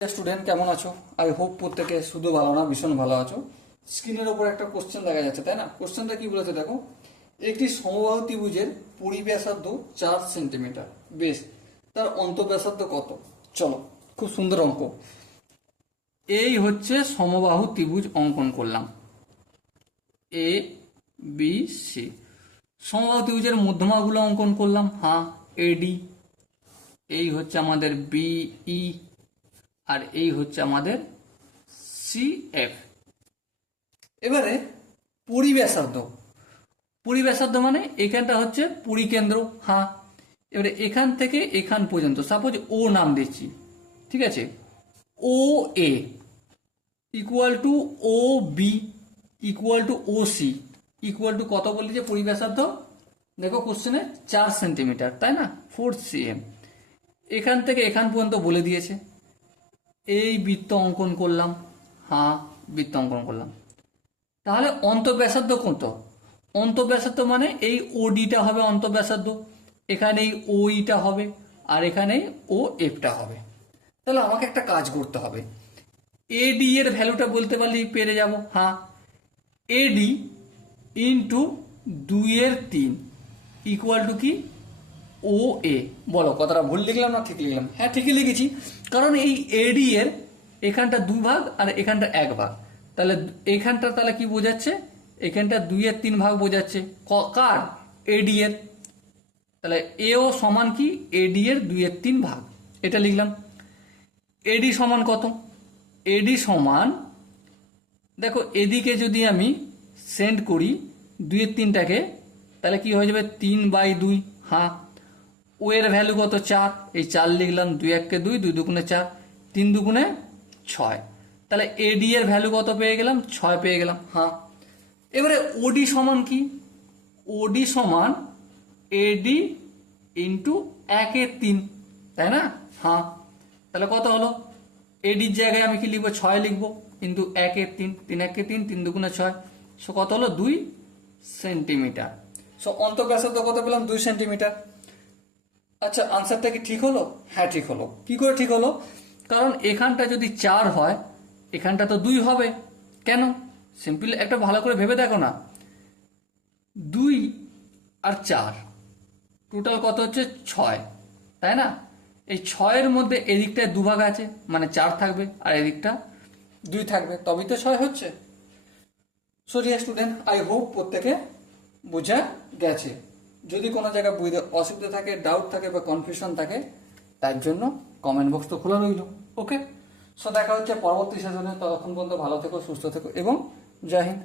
Student কেমন আছো? I hope প্রত্যেকে শুধু ভালো না ভীষণ ভালো আছো। স্ক্রিনের ওপর একটা কোশ্চেন দেখা যাচ্ছে, তাই না? কোশ্চেনটা কি বলেছে দেখো, একটি সমবাহু ত্রিভুজের পরিব্যাসার্ধ 4 সেন্টিমিটার, বেশ, তার অন্তঃব্যাসার্ধ কত? চলো, খুব সুন্দর অঙ্ক। এই হচ্ছে সমবাহু ত্রিভুজ অঙ্কন করলাম, এ বি সি। সমবাহু ত্রিভুজের মধ্যমাগুলো অঙ্কন করলাম, হ্যাঁ, এডি, এই হচ্ছে আমাদের বিই, আর এই হচ্ছে আমাদের সিএফ। এবারে পরিব্যাসার্ধ, পরিব্যাসার্ধ মানে এখানটা হচ্ছে পরিকেন্দ্র, হ্যাঁ। এবারে এখান থেকে এখান পর্যন্ত সাপোজ ও নাম দিচ্ছি, ঠিক আছে, O A equal to O B equal to O C equal to কত বলেছে পরিব্যাসার্ধ? দেখো কোশ্চেনে 4 সেন্টিমিটার, তাই না, 4 cm। এখান থেকে এখান পর্যন্ত বলে দিয়েছে। এই বৃত্ত অঙ্কন করলাম, হ্যাঁ, বৃত্ত অঙ্কন করলাম। তাহলে অন্তঃব্যাসার্ধ কত? অন্তঃব্যাসার্ধ মানে এই ওডিটা হবে অন্তঃব্যাসার্ধ, এখানে এই ওইটা হবে, আর এখানে ও এফটা হবে। তাহলে আমাকে একটা কাজ করতে হবে, এডি এর ভ্যালুটা বলতে পারলেই পেরে যাব, হ্যাঁ। এডি ইন্টু 2/3 ইকুয়াল টু কি? ও এ। বলো কথাটা ভুল লিখলাম না ঠিক লিখলাম? হ্যাঁ, ঠিকই লিখেছি, কারণ এই এডি এর এখানটা 2 ভাগ আর এখানটা 1 ভাগ। তাহলে এখানটা তাহলে কি বোঝাচ্ছে? এখানটা 2/3 বোঝাচ্ছে কার? এডি এর। তাহলে এও সমান কি? এডি এর 2/3। এটা লিখলাম। এডি সমান কত? এডি সমান, দেখো এদিকে যদি আমি সেন্ড করি 2/3টাকে, তাহলে কি হয়ে যাবে? 3/2, হ্যাঁ। ও এর ভ্যালু কত? 4, এই 4 লিখলাম, 2 1 2, 2 2 4, 3 2 6। তাহলে এডি এর ভ্যালু কত পেয়ে গেলাম? 6 পেয়ে গেলাম, হ্যাঁ। এবারে ওডি সমান কি? ওডি সমান এডি ইন্টু 1/3, তাই না, হ্যাঁ। তাহলে কত হলো? এডির জায়গায় আমি কি লিখবো? 6 লিখবো, কিন্তু 1/3, 3 1 3, 3 2 6, সো কত হলো? 2 সেন্টিমিটার। সো অন্তঃব্যাসার্ধ কত পেলাম? 2 সেন্টিমিটার। আচ্ছা, আনসারটা কি ঠিক হলো? হ্যাঁ, ঠিক হলো। কি করে ঠিক হলো? কারণ এখানটা যদি 4 হয়, এখানটা তো 2 হবে। কেন? সিম্পল একটা ভালো করে ভেবে দেখো না, 2 আর 4 টোটাল কত হচ্ছে? 6, তাই না? এই 6-এর মধ্যে এদিকটায় 2 ভাগ আছে, মানে 4 থাকবে, আর এদিকটা 2 থাকবে, তবেই তো 6 হচ্ছে। So dear student, I hope প্রত্যেকে বোঝা গেছে। যদি কোনো জায়গায় বুঝতে অসুবিধা থাকে, ডাউট থাকে বা কনফিউশন থাকে, তার জন্য কমেন্ট বক্স তো খোলা রইল। ওকে, সো দেখা হচ্ছে পরবর্তী সেশনে। ততক্ষণ পর্যন্ত ভালো থেকো, সুস্থ থেকো এবং জয় হিন্দ।